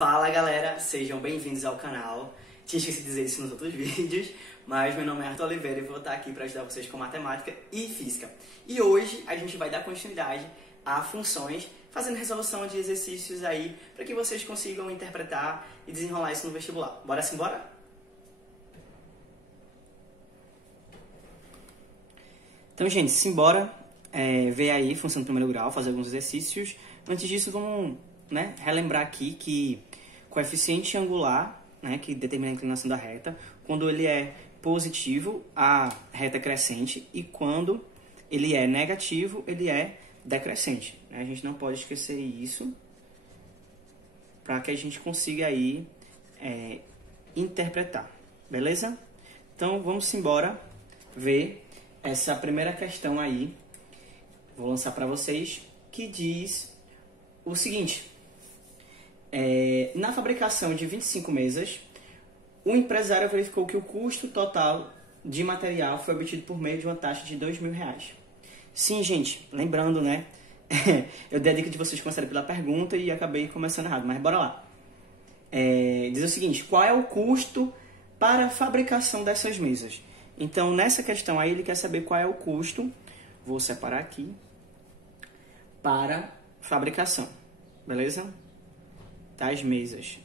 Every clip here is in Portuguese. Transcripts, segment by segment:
Fala galera, sejam bem-vindos ao canal. Tinha esquecido de dizer isso nos outros vídeos, mas meu nome é Arthur Oliveira e vou estar aqui para ajudar vocês com matemática e física. E hoje a gente vai dar continuidade a funções, fazendo resolução de exercícios aí para que vocês consigam interpretar e desenrolar isso no vestibular. Bora simbora? Então, gente, simbora ver aí função do primeiro grau, fazer alguns exercícios. Antes disso, vamos relembrar aqui que coeficiente angular, que determina a inclinação da reta, quando ele é positivo, a reta é crescente, e quando ele é negativo, ele é decrescente. A gente não pode esquecer isso, para que a gente consiga aí interpretar, beleza? Então, vamos embora ver essa primeira questão aí, vou lançar para vocês, que diz o seguinte: na fabricação de 25 mesas, o empresário verificou que o custo total de material foi obtido por meio de uma taxa de R$2.000. Sim, gente, lembrando, eu dei a dica de vocês começarem pela pergunta e acabei começando errado, mas bora lá. Diz o seguinte: qual é o custo para a fabricação dessas mesas? Então, nessa questão aí, ele quer saber qual é o custo, vou separar aqui, para fabricação, beleza? Das mesas.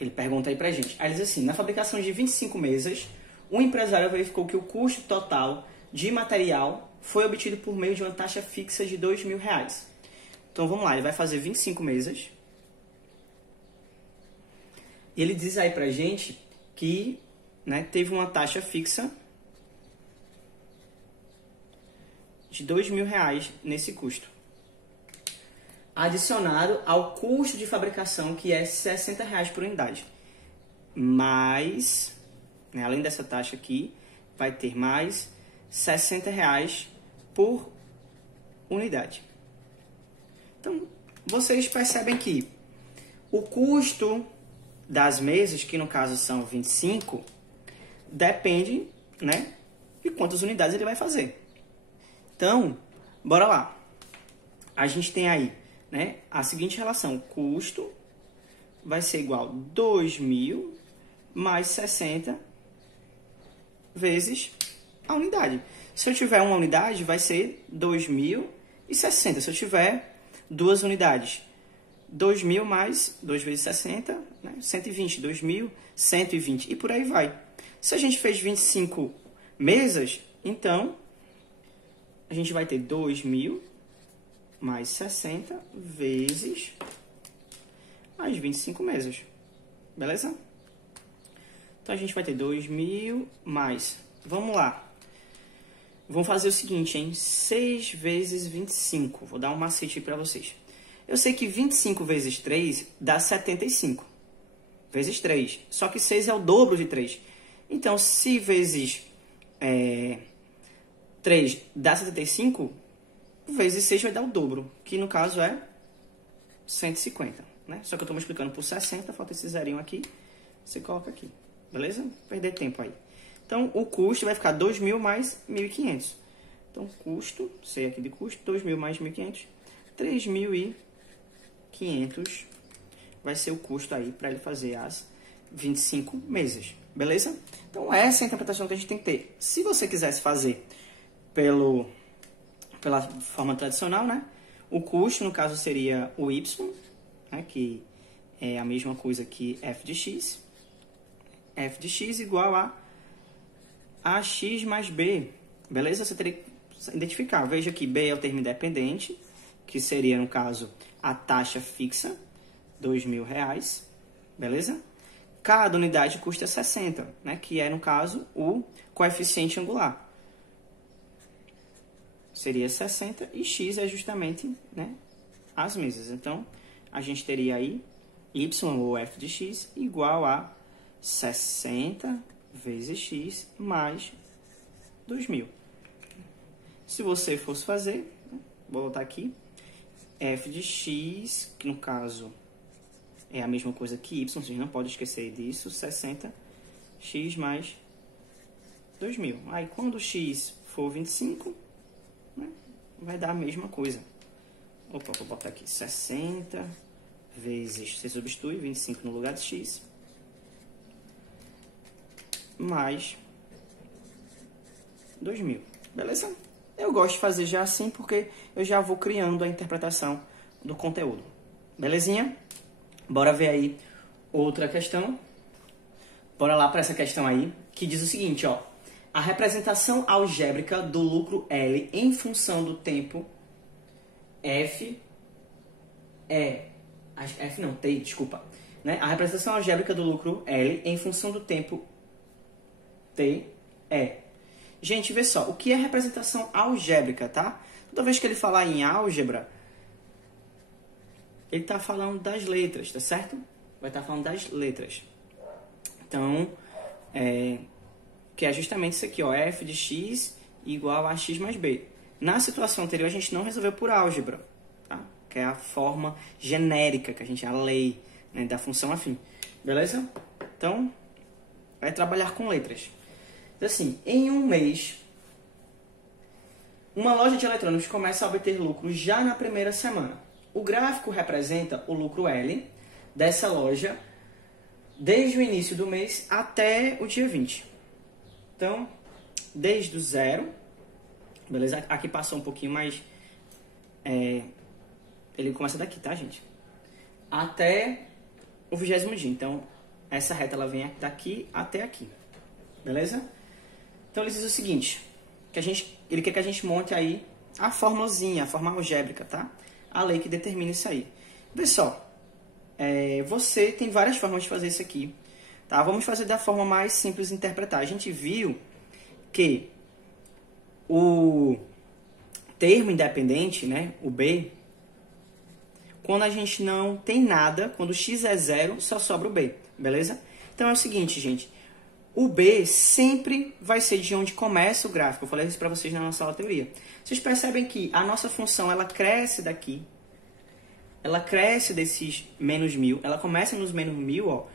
Ele pergunta aí pra gente. Aí ele diz assim: na fabricação de 25 mesas, o empresário verificou que o custo total de material foi obtido por meio de uma taxa fixa de R$2.000. Então vamos lá, ele vai fazer 25 mesas. E ele diz aí pra gente que teve uma taxa fixa de R$2.000 nesse custo, adicionado ao custo de fabricação, que é R$60 por unidade. Mas, além dessa taxa aqui, vai ter mais R$60 por unidade. Então, vocês percebem que o custo das mesas, que no caso são 25, depende, de quantas unidades ele vai fazer. Então, bora lá. A gente tem aí a seguinte relação: custo vai ser igual a 2.000 mais 60 vezes a unidade. Se eu tiver uma unidade, vai ser 2.060. Se eu tiver duas unidades, 2.000 mais 2 vezes 60, 120. 2.120 e por aí vai. Se a gente fez 25 mesas, então a gente vai ter 2.000 mais 60 vezes as 25 mesas. Beleza? Então, a gente vai ter 2.000 mais... Vamos lá. Vamos fazer o seguinte, 6 vezes 25. Vou dar um macete para vocês. Eu sei que 25 vezes 3 dá 75. Vezes 3. Só que 6 é o dobro de 3. Então, se vezes 3 dá 75... vezes 6 vai dar o dobro, que no caso é 150, Só que eu estou multiplicando por 60, falta esse zerinho aqui, você coloca aqui, beleza? Não perder tempo aí. Então, o custo vai ficar 2.000 mais 1.500. Então, custo, sei aqui de custo, 2.000 mais 1.500, 3.500 vai ser o custo aí para ele fazer as 25 mesas, beleza? Então, essa é a interpretação que a gente tem que ter. Se você quisesse fazer pela forma tradicional, o custo, no caso, seria o y, que é a mesma coisa que f de x. F de x igual a ax mais b, beleza? Você teria que identificar. Veja que b é o termo independente, que seria, no caso, a taxa fixa, R$2.000, beleza? Cada unidade custa 60, que é, no caso, o coeficiente angular. Seria 60 e x é justamente as mesas. Então, a gente teria aí y ou f de x igual a 60 vezes x mais 2.000. Se você fosse fazer, vou botar aqui, f de x, que no caso é a mesma coisa que y, vocês não podem esquecer disso, 60x mais 2.000. Aí, quando x for 25... vai dar a mesma coisa. Opa, vou botar aqui 60 vezes, você substitui 25 no lugar de x, mais 2.000. Beleza? Eu gosto de fazer já assim porque eu já vou criando a interpretação do conteúdo. Belezinha? Bora ver aí outra questão. Bora lá para essa questão aí, que diz o seguinte, ó. A representação algébrica do lucro L em função do tempo F T, desculpa. Né? A representação algébrica do lucro L em função do tempo T é... Gente, vê só, o que é representação algébrica, tá? Toda vez que ele falar em álgebra, ele está falando das letras, tá certo? Vai estar falando das letras. Então, que é justamente isso aqui, ó, f de x igual a x mais b. Na situação anterior, a gente não resolveu por álgebra, tá? Que é a forma genérica, que a gente, a lei, né, da função afim. Beleza? Então, vai trabalhar com letras. Então, assim, em um mês, uma loja de eletrônicos começa a obter lucro já na primeira semana. O gráfico representa o lucro L dessa loja desde o início do mês até o dia 20. Então, desde o 0, beleza? Aqui passou um pouquinho mais... ele começa daqui, tá, gente? Até o 20º dia. Então, essa reta ela vem daqui até aqui. Beleza? Então, ele diz o seguinte, que ele quer que a gente monte aí a formulazinha, a forma algébrica, tá? A lei que determina isso aí. Vê só, você tem várias formas de fazer isso aqui, tá? Vamos fazer da forma mais simples de interpretar. A gente viu que o termo independente, né, o B, quando a gente não tem nada, quando o x é 0, só sobra o B, beleza? Então é o seguinte, gente, o B sempre vai ser de onde começa o gráfico. Eu falei isso para vocês na nossa aula de teoria. Vocês percebem que a nossa função, ela cresce daqui, ela cresce desses menos 1.000, ela começa nos menos 1.000, ó,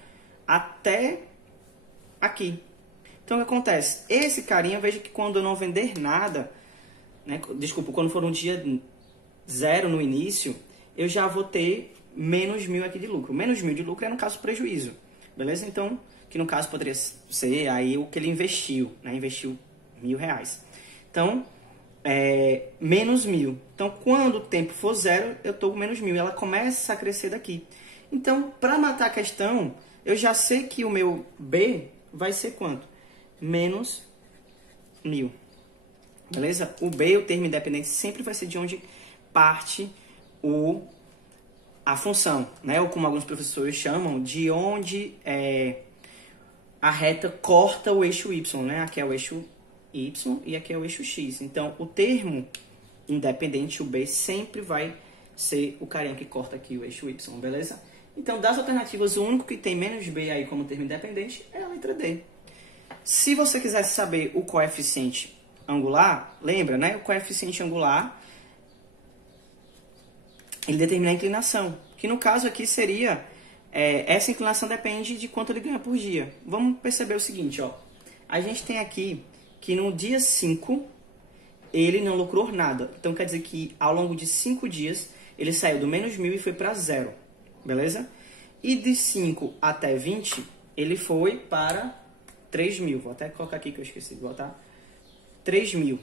até aqui. Então, o que acontece? Esse carinha, veja que quando eu não vender nada, né, desculpa, quando for um dia 0 no início, eu já vou ter menos 1.000 aqui de lucro. Menos 1.000 de lucro é, no caso, prejuízo. Beleza? Então, que no caso poderia ser aí o que ele investiu, né? Investiu R$1.000. Então, menos 1.000. Então, quando o tempo for 0, eu estou com menos 1.000. Ela começa a crescer daqui. Então, para matar a questão, eu já sei que o meu B vai ser quanto? Menos 1.000. Beleza? O B, o termo independente, sempre vai ser de onde parte a função, né? Ou como alguns professores chamam, de onde a reta corta o eixo Y, né? Aqui é o eixo Y e aqui é o eixo X. Então, o termo independente, o B, sempre vai ser o carinha que corta aqui o eixo Y, beleza? Então, das alternativas, o único que tem menos B aí como termo independente é a letra D. Se você quisesse saber o coeficiente angular, lembra, né? O coeficiente angular, ele determina a inclinação, que no caso aqui seria... essa inclinação depende de quanto ele ganha por dia. Vamos perceber o seguinte, ó. A gente tem aqui que no dia 5 ele não lucrou nada. Então quer dizer que ao longo de 5 dias ele saiu do menos 1.000 e foi para 0. Beleza? E de 5 até 20 ele foi para 3.000. Vou até colocar aqui que eu esqueci de botar. 3.000.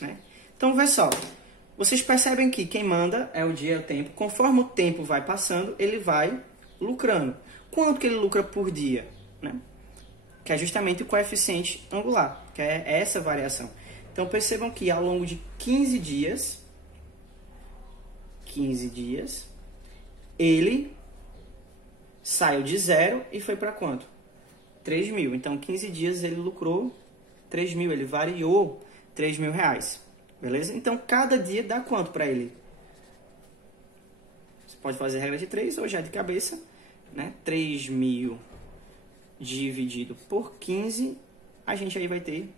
Né? Então vê só. Vocês percebem que quem manda é o dia e o tempo. Conforme o tempo vai passando, ele vai lucrando. Quanto que ele lucra por dia? Né? Que é justamente o coeficiente angular, que é essa variação. Então, percebam que ao longo de 15 dias, ele saiu de 0 e foi para quanto? 3.000. Então, 15 dias ele lucrou 3.000, ele variou R$3.000. Beleza? Então, cada dia dá quanto para ele? Você pode fazer a regra de 3 ou já de cabeça, né? 3.000 dividido por 15, a gente aí vai ter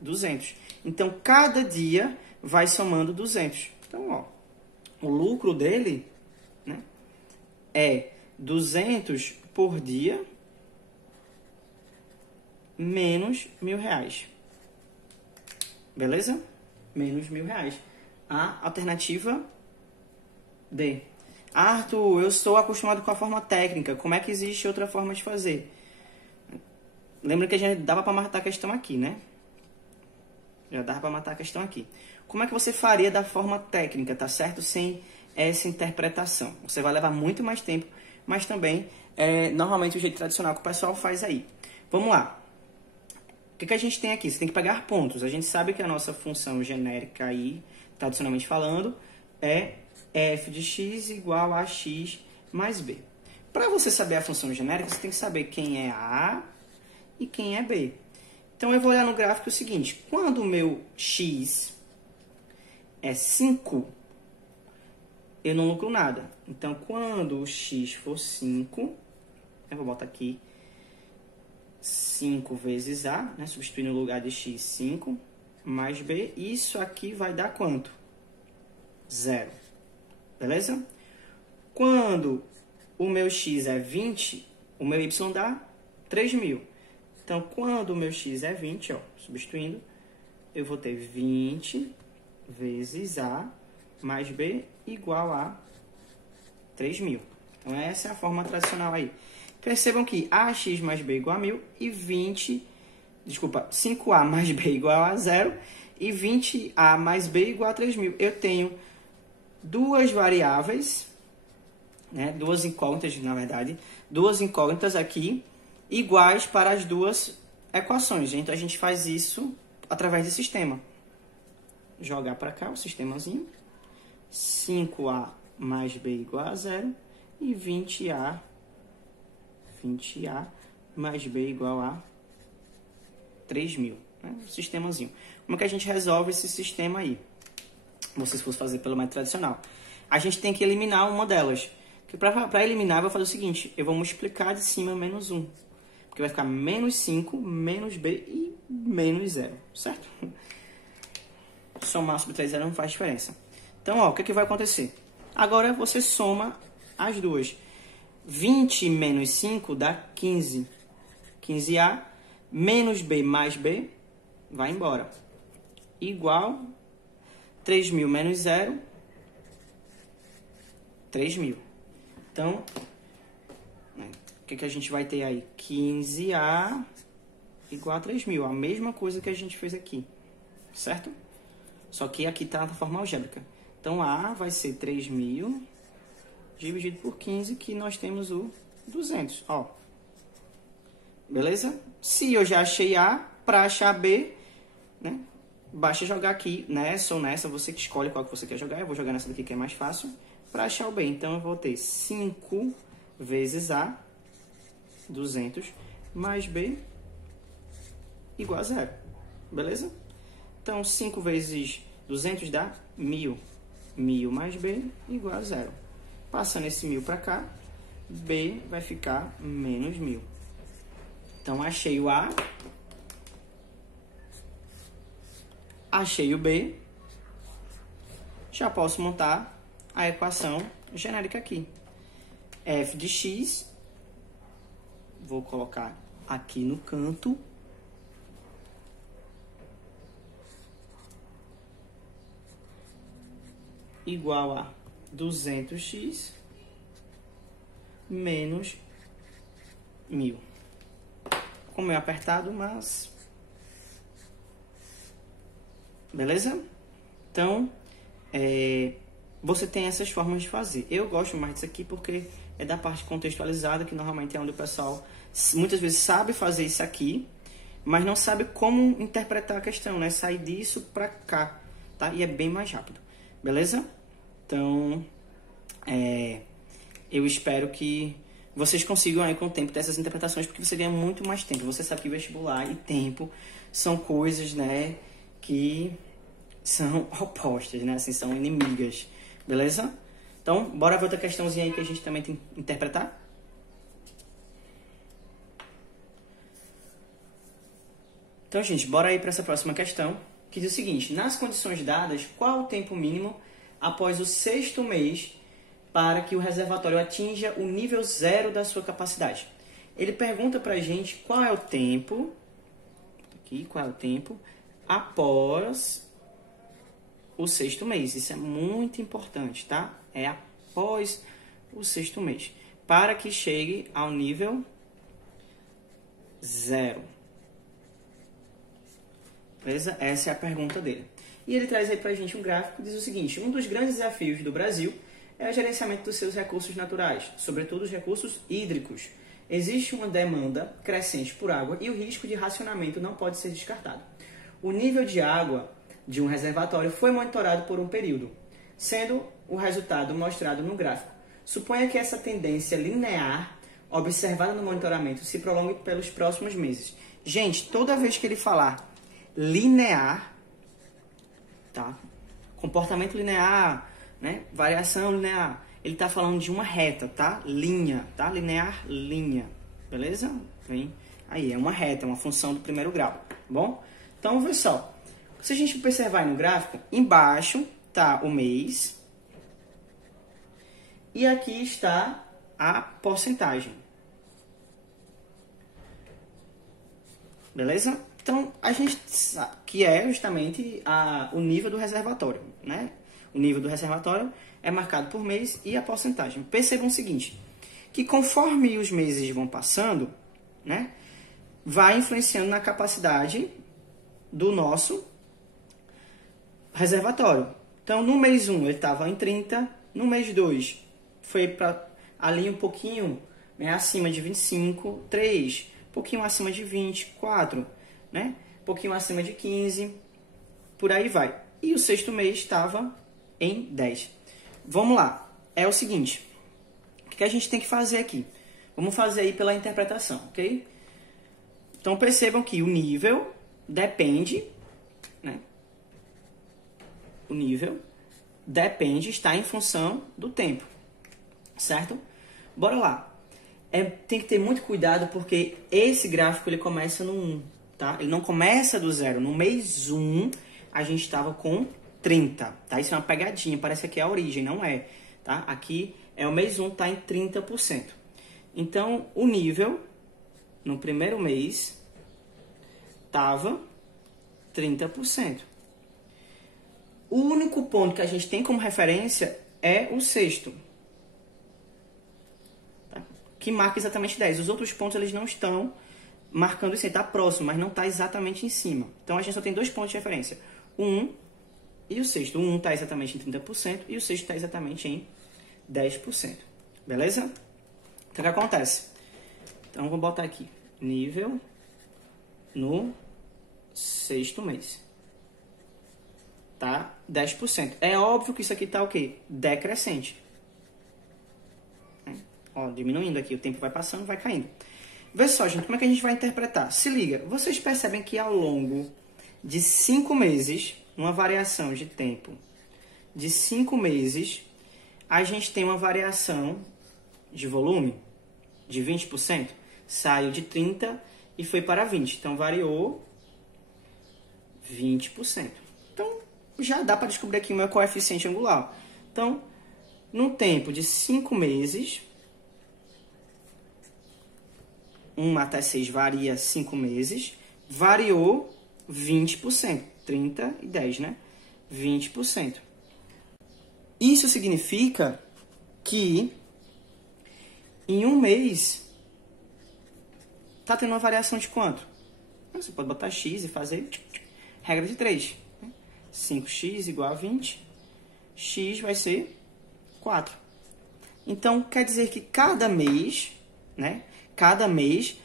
200. Então, cada dia vai somando 200. Então, ó, o lucro dele, né, é 200 por dia menos R$1.000. Beleza? Menos R$1.000. A alternativa D. Arthur, eu estou acostumado com a forma técnica. Como é que existe outra forma de fazer? Lembra que a gente dava para matar a questão aqui, né? Já dava para matar a questão aqui. Como é que você faria da forma técnica, tá certo? Sem essa interpretação. Você vai levar muito mais tempo, mas também é normalmente o jeito tradicional que o pessoal faz aí. Vamos lá. O que a gente tem aqui? Você tem que pegar pontos. A gente sabe que a nossa função genérica aí, tradicionalmente falando, é f de x igual a x mais b. Para você saber a função genérica, você tem que saber quem é A e quem é B. Então, eu vou olhar no gráfico o seguinte. Quando o meu x é 5, eu não lucro nada. Então, quando o x for 5, eu vou botar aqui 5 vezes A, né, substituindo no lugar de x 5, mais B. Isso aqui vai dar quanto? 0. Beleza? Quando o meu x é 20, o meu y dá 3.000. Então, quando o meu x é 20, ó, substituindo, eu vou ter 20 vezes A mais B igual a 3.000. Então, essa é a forma tradicional aí. Percebam que AX mais B igual a 1.000 e 5A mais B igual a 0 e 20A mais B igual a 3.000. Eu tenho duas variáveis, né, duas incógnitas, na verdade, duas incógnitas aqui, iguais para as duas equações. Então, a gente faz isso através de sistema. Jogar para cá o sistemazinho. 5A mais B igual a 0 e 20A mais B igual a 3.000. Né? O sistemazinho. Como é que a gente resolve esse sistema aí? Se fosse fazer pelo método tradicional. A gente tem que eliminar uma delas. Para eliminar, eu vou fazer o seguinte. Eu vou multiplicar de cima menos 1. Porque vai ficar menos 5, menos B e menos 0. Certo? Somar sobre 3 0 não faz diferença. Então, ó, o que vai acontecer? Agora você soma as duas. 20 menos 5 dá 15. 15A menos B mais B vai embora. Igual 3.000 menos 0, 3.000. Então, o que a gente vai ter aí? 15A igual a 3.000. A mesma coisa que a gente fez aqui. Certo? Só que aqui está na forma algébrica. Então, A vai ser 3.000 dividido por 15, que nós temos o 200. Ó. Beleza? Se eu já achei A, para achar B, né, basta jogar aqui nessa ou nessa. Você que escolhe qual que você quer jogar. Eu vou jogar nessa daqui que é mais fácil. Para achar o B. Então, eu vou ter 5 vezes A, 200, mais B, igual a 0. Beleza? Então, 5 vezes 200 dá 1.000. 1.000 mais B igual a 0. Passando esse 1.000 para cá, B vai ficar menos 1.000. Então, achei o A. Achei o B. Já posso montar a equação genérica aqui. F de x, vou colocar aqui no canto, igual a 200x menos 1.000. Como é apertado, mas... Beleza? Então, você tem essas formas de fazer. Eu gosto mais disso aqui porque é da parte contextualizada, que normalmente é onde o pessoal muitas vezes sabe fazer isso aqui, mas não sabe como interpretar a questão, né? Sair disso para cá, tá? E é bem mais rápido. Beleza? Então, eu espero que vocês consigam aí com o tempo ter essas interpretações, porque você ganha muito mais tempo. Você sabe que vestibular e tempo são coisas, né, que são opostas, né? Assim, são inimigas. Beleza? Então, bora ver outra questãozinha aí que a gente também tem que interpretar? Então, gente, bora aí para essa próxima questão, que diz o seguinte: nas condições dadas, qual o tempo mínimo após o 6º mês para que o reservatório atinja o nível 0 da sua capacidade? Ele pergunta para a gente qual é o tempo, aqui, qual é o tempo após o 6º mês. Isso é muito importante, tá? É após o sexto mês, para que chegue ao nível 0. Beleza? Essa é a pergunta dele. E ele traz aí pra gente um gráfico que diz o seguinte: um dos grandes desafios do Brasil é o gerenciamento dos seus recursos naturais, sobretudo os recursos hídricos. Existe uma demanda crescente por água e o risco de racionamento não pode ser descartado. O nível de água de um reservatório foi monitorado por um período, sendo o resultado mostrado no gráfico. Suponha que essa tendência linear observada no monitoramento se prolongue pelos próximos meses. Gente, toda vez que ele falar linear, tá? Comportamento linear, né? Variação linear, ele está falando de uma reta, tá? Linha, tá? Linear, linha, beleza? Vem aí, é uma reta, é uma função do primeiro grau, tá bom? Então, vê só. Se a gente observar aí no gráfico, embaixo tá o mês e aqui está a porcentagem. Beleza? Então, a gente sabe que é justamente o nível do reservatório, né? O nível do reservatório é marcado por mês e a porcentagem. Percebam o seguinte, que conforme os meses vão passando, né, vai influenciando na capacidade do nosso reservatório. Então, no mês 1 ele estava em 30, no mês 2 foi para ali um pouquinho, né, acima de 25, 3, um pouquinho acima de 20, 4, né, um pouquinho acima de 15, por aí vai. E o sexto mês estava em 10. Vamos lá, é o seguinte, o que a gente tem que fazer aqui? Vamos fazer aí pela interpretação, ok? Então percebam que o nível depende, né? O nível depende, está em função do tempo, certo? Bora lá. Tem que ter muito cuidado porque esse gráfico ele começa no 1, tá? Ele não começa do 0. No mês 1 a gente estava com 30, tá? Isso é uma pegadinha, parece que aqui é a origem, não é, tá? Aqui é o mês 1, tá em 30%. Então, o nível no primeiro mês tava 30%. O único ponto que a gente tem como referência é o sexto, tá? Que marca exatamente 10. Os outros pontos eles não estão marcando isso, está próximo, mas não está exatamente em cima. Então, a gente só tem dois pontos de referência. O 1 e o sexto. O 1 está exatamente em 30% e o sexto está exatamente em 10%. Beleza? Então, o que acontece? Então, vou botar aqui. Nível no sexto mês. Tá? 10%. É óbvio que isso aqui está o quê? Decrescente. Ó, diminuindo aqui. O tempo vai passando, vai caindo. Vê só, gente, como é que a gente vai interpretar? Se liga. Vocês percebem que ao longo de 5 meses... uma variação de tempo de 5 meses, a gente tem uma variação de volume de 20%. Saiu de 30% e foi para 20%. Então, variou 20%. Então, já dá para descobrir aqui o meu coeficiente angular. Então, num tempo de 5 meses, 1 até 6 varia 5 meses, variou 20%. 30 e 10, né? 20%. Isso significa que em um mês tá tendo uma variação de quanto? Você pode botar x e fazer regra de 3. 5x igual a 20. X vai ser 4. Então, quer dizer que cada mês, né? Cada mês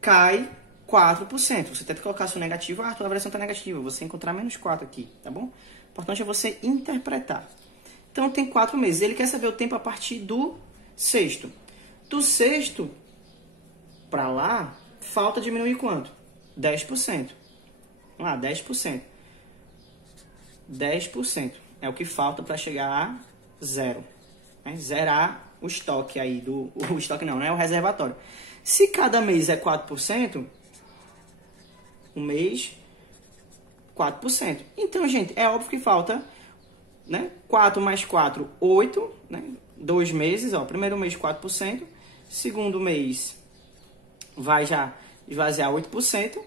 cai 4%. Você tem que colocar seu negativo. Ah, a tua variação está negativa. Você encontrar menos 4 aqui, tá bom? O importante é você interpretar. Então, tem 4 meses. Ele quer saber o tempo a partir do sexto. Do sexto para lá, falta diminuir quanto? 10%. Vamos lá, 10%. 10% é o que falta para chegar a 0. Né? Zerar o estoque aí. O estoque não, é o reservatório. Se cada mês é 4%, um mês, 4%. Então, gente, é óbvio que falta, né? 4 mais 4, 8, né? 2 meses, ó. Primeiro mês, 4%. Segundo mês, vai já esvaziar 8%.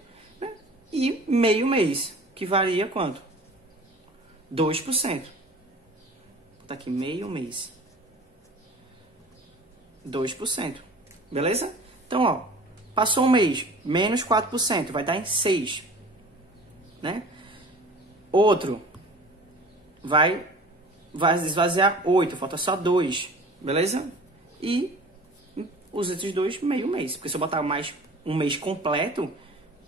Né? E meio mês, que varia quanto? 2%. Vou botar aqui meio mês. 2%. Beleza? Então, ó, passou um mês, menos 4%, vai dar em 6. Né? Outro vai esvaziar 8, falta só 2. Beleza? E os outros dois, meio mês. Porque se eu botar mais um mês completo,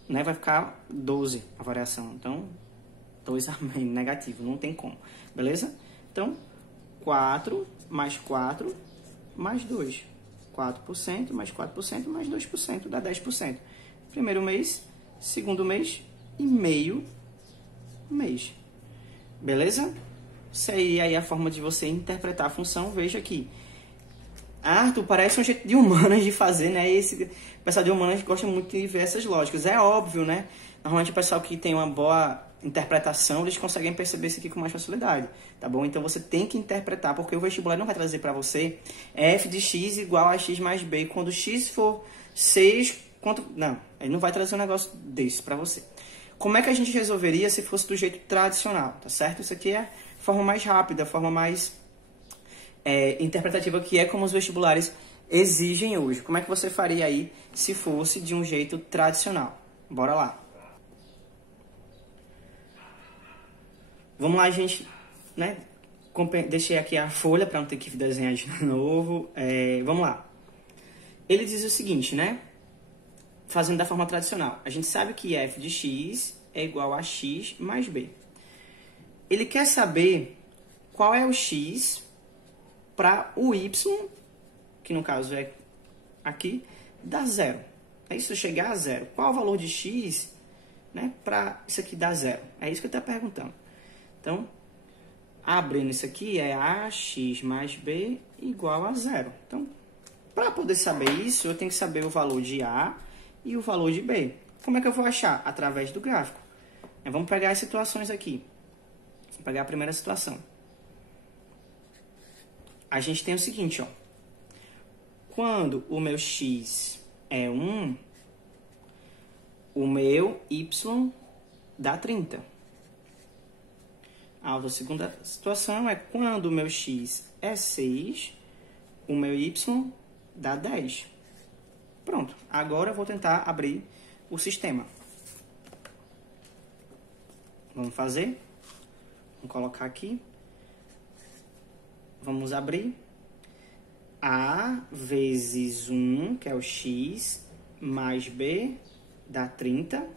né, vai ficar 12 a variação. Então, 2 a menos, negativo, não tem como. Beleza? Então, 4 mais 4 mais 2. 4% mais 4% mais 2% dá 10%. Primeiro mês, segundo mês e meio mês. Beleza? Isso aí é a forma de você interpretar a função. Veja aqui. Arthur, parece um jeito de humanas de fazer, né? Esse pessoal de humanas gosta muito de ver essas lógicas. É óbvio, né? Normalmente o pessoal que tem uma boa interpretação, eles conseguem perceber isso aqui com mais facilidade, tá bom? Então você tem que interpretar, porque o vestibular não vai trazer para você f de x igual a x mais b. Quando x for 6, quanto... Não, ele não vai trazer um negócio desse para você. Como é que a gente resolveria se fosse do jeito tradicional, tá certo? Isso aqui é a forma mais rápida, a forma mais interpretativa, que é como os vestibulares exigem hoje. Como é que você faria aí se fosse de um jeito tradicional? Bora lá. Vamos lá, gente, né? Deixei aqui a folha para não ter que desenhar de novo. Vamos lá. Ele diz o seguinte, né? Fazendo da forma tradicional. A gente sabe que f de x é igual a x mais b. Ele quer saber qual é o x para o y, que no caso é aqui, dá zero. É isso, chegar a zero. Qual o valor de x, né, para isso aqui dar zero? É isso que ele está perguntando. Então, abrindo isso aqui, é ax mais b igual a zero. Então, para poder saber isso, eu tenho que saber o valor de a e o valor de b. Como é que eu vou achar? Através do gráfico. Vamos pegar as situações aqui. Vou pegar a primeira situação. A gente tem o seguinte, ó. Quando o meu x é 1, o meu y dá 30. A outra segunda situação é quando o meu x é 6, o meu y dá 10. Pronto. Agora eu vou tentar abrir o sistema. Vamos fazer. Vamos colocar aqui. Vamos abrir. A vezes 1, que é o x, mais b, dá 30.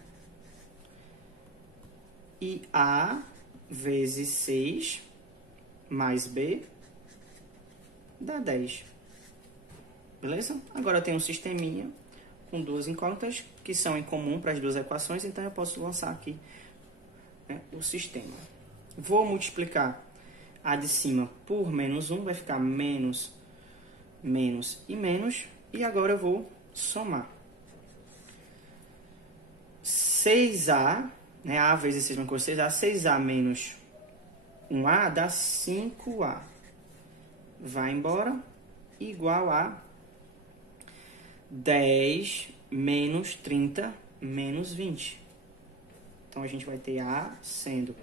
E A vezes 6 mais B dá 10. Beleza? Agora eu tenho um sisteminha com duas incógnitas que são em comum para as duas equações, então eu posso lançar aqui, né, o sistema. Vou multiplicar a de cima por menos 1, vai ficar menos, menos e menos. E agora eu vou somar. 6A, né, A vezes 6 com 6A, 6A menos 1A dá 5A. Vai embora, igual a 10 menos 30 menos 20. Então, a gente vai ter A sendo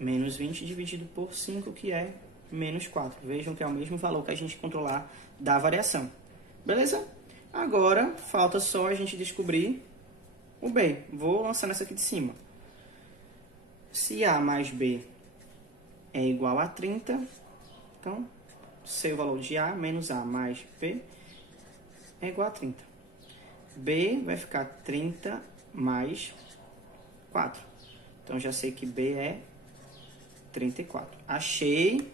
menos 20 dividido por 5, que é menos 4. Vejam que é o mesmo valor que a gente controlar da variação. Beleza? Agora, falta só a gente descobrir o B. Vou lançar nessa aqui de cima. Se A mais B é igual a 30, então, seu valor de A menos A mais B é igual a 30. B vai ficar 30 mais 4. Então, já sei que B é 34. Achei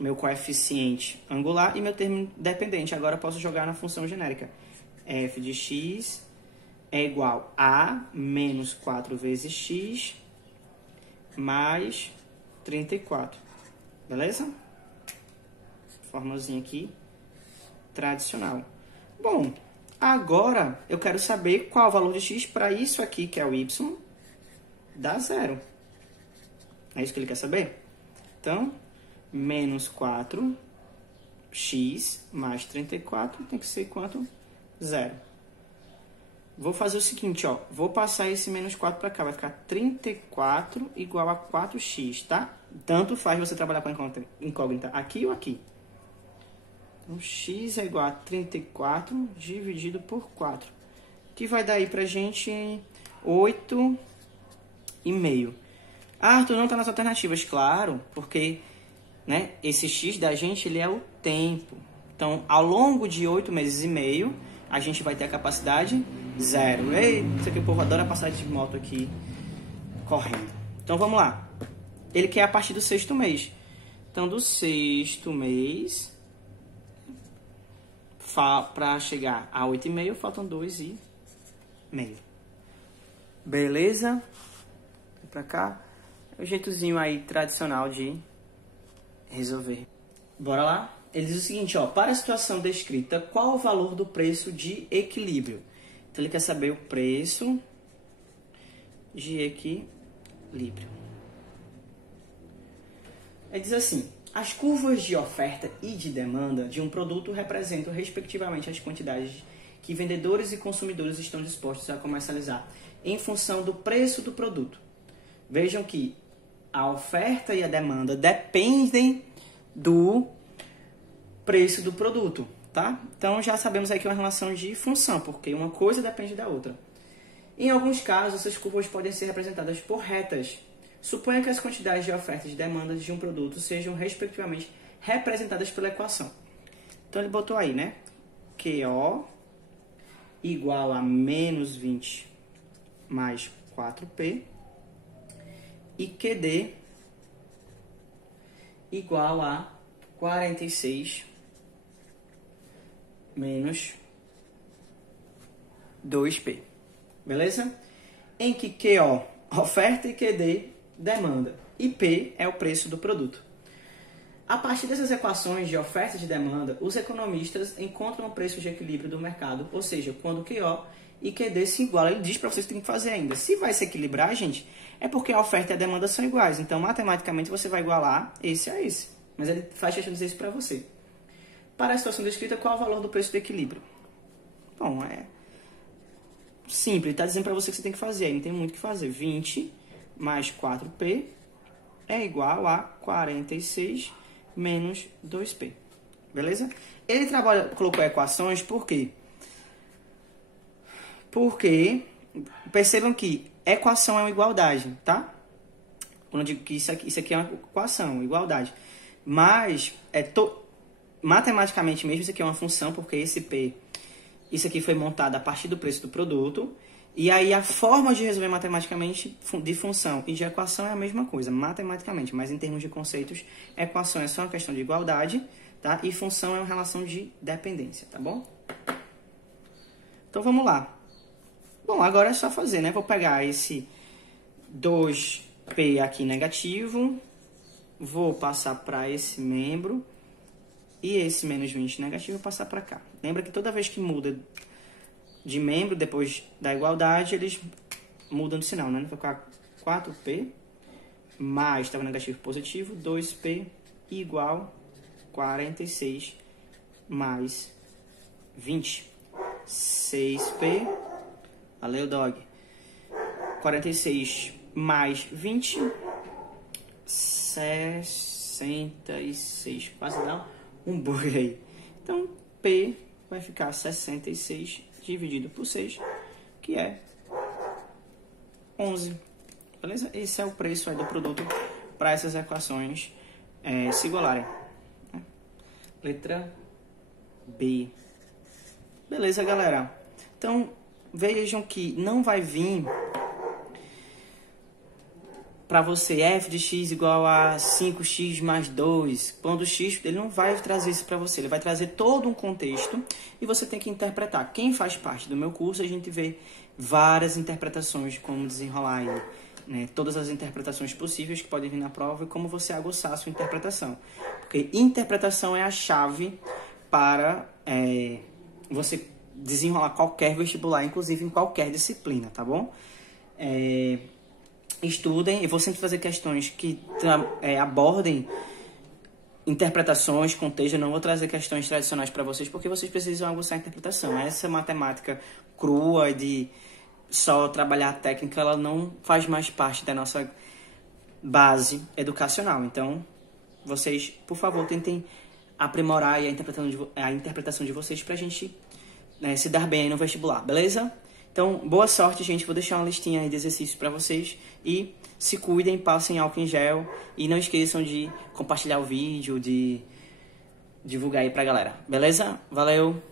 meu coeficiente angular e meu termo dependente. Agora, posso jogar na função genérica. F de x é igual a menos 4 vezes x mais 34. Beleza? Formulazinha aqui, tradicional. Bom, agora eu quero saber qual o valor de x para isso aqui, que é o y, dá zero. É isso que ele quer saber? Então, menos 4x mais 34 tem que ser quanto? Zero. Vou fazer o seguinte, ó. Vou passar esse menos 4 para cá. Vai ficar 34 igual a 4x, tá? Tanto faz você trabalhar com a incógnita aqui ou aqui. Então, x é igual a 34 dividido por 4. Que vai dar aí pra gente 8,5. Ah, Arthur, não tá nas alternativas. Claro, porque, né, esse x da gente, ele é o tempo. Então, ao longo de 8 meses e meio, a gente vai ter a capacidade 0. Ei, isso aqui o povo adora passar de moto aqui, correndo. Então, vamos lá. Ele quer a partir do 6º mês. Então, do 6º mês, para chegar a 8,5, faltam 2,5. Beleza? Vem pra cá. É o jeitozinho aí tradicional de resolver. Bora lá? Ele diz o seguinte, ó. Para a situação descrita, qual o valor do preço de equilíbrio? Então, ele quer saber o preço de equilíbrio. Ele diz assim, as curvas de oferta e de demanda de um produto representam, respectivamente, as quantidades que vendedores e consumidores estão dispostos a comercializar em função do preço do produto. Vejam que a oferta e a demanda dependem do preço do produto, tá? Então, já sabemos aí que é uma relação de função, porque uma coisa depende da outra. Em alguns casos, essas curvas podem ser representadas por retas. Suponha que as quantidades de oferta e de demanda de um produto sejam, respectivamente, representadas pela equação. Então, ele botou aí, né? QO igual a menos 20 mais 4P e QD igual a 46 menos 2P. Beleza? Em que QO, oferta, e QD, demanda. E P é o preço do produto. A partir dessas equações de oferta e de demanda, os economistas encontram o preço de equilíbrio do mercado, ou seja, quando QO e QD se igualam. Ele diz para vocês que tem que fazer ainda. Se vai se equilibrar, gente, é porque a oferta e a demanda são iguais. Então, matematicamente, você vai igualar esse a esse. Mas ele faz questão de dizer isso para você. Para a situação descrita, qual é o valor do preço do equilíbrio? Bom, é simples. Ele está dizendo para você que você tem que fazer. Aí não tem muito o que fazer. 20 mais 4P é igual a 46 menos 2P. Beleza? Ele colocou equações por quê? Porque percebam que equação é uma igualdade, tá? Quando eu digo que isso aqui é uma equação, igualdade. Mas, matematicamente mesmo, isso aqui é uma função, porque esse P, isso aqui foi montado a partir do preço do produto. E aí a forma de resolver matematicamente de função e de equação é a mesma coisa, matematicamente. Mas em termos de conceitos, equação é só uma questão de igualdade, tá? E função é uma relação de dependência, tá bom? Então vamos lá. Bom, agora é só fazer, né? Vou pegar esse 2P aqui negativo, vou passar para esse membro, e esse menos 20 negativo vou passar para cá. Lembra que toda vez que muda de membro, depois da igualdade, eles mudam de sinal, né? Vai ficar 4P mais, estava negativo positivo, 2P igual 46 mais 20. 6P, valeu, dog. 46 mais 20, 66, quase dá um bug aí. Então, P vai ficar 66 dividido por 6, que é 11. Beleza? Esse é o preço aí do produto para essas equações se igualarem. Letra B. Beleza, galera? Então, vejam que não vai vir para você f de x igual a 5x mais 2. Quando x, ele não vai trazer isso para você. Ele vai trazer todo um contexto e você tem que interpretar. Quem faz parte do meu curso, a gente vê várias interpretações de como desenrolar aí, né? Todas as interpretações possíveis que podem vir na prova e como você aguçar a sua interpretação. Porque interpretação é a chave para você desenrolar qualquer vestibular, inclusive em qualquer disciplina, tá bom? Estudem, eu vou sempre fazer questões que abordem interpretações, contexto. Eu não vou trazer questões tradicionais para vocês, porque vocês precisam aguçar a interpretação. Essa matemática crua de só trabalhar a técnica, ela não faz mais parte da nossa base educacional. Então, vocês, por favor, tentem aprimorar aí a interpretação de vocês pra gente, né, se dar bem aí no vestibular, beleza? Então, boa sorte, gente. Vou deixar uma listinha aí de exercícios pra vocês. E se cuidem, passem álcool em gel. E não esqueçam de compartilhar o vídeo, de divulgar aí pra galera. Beleza? Valeu!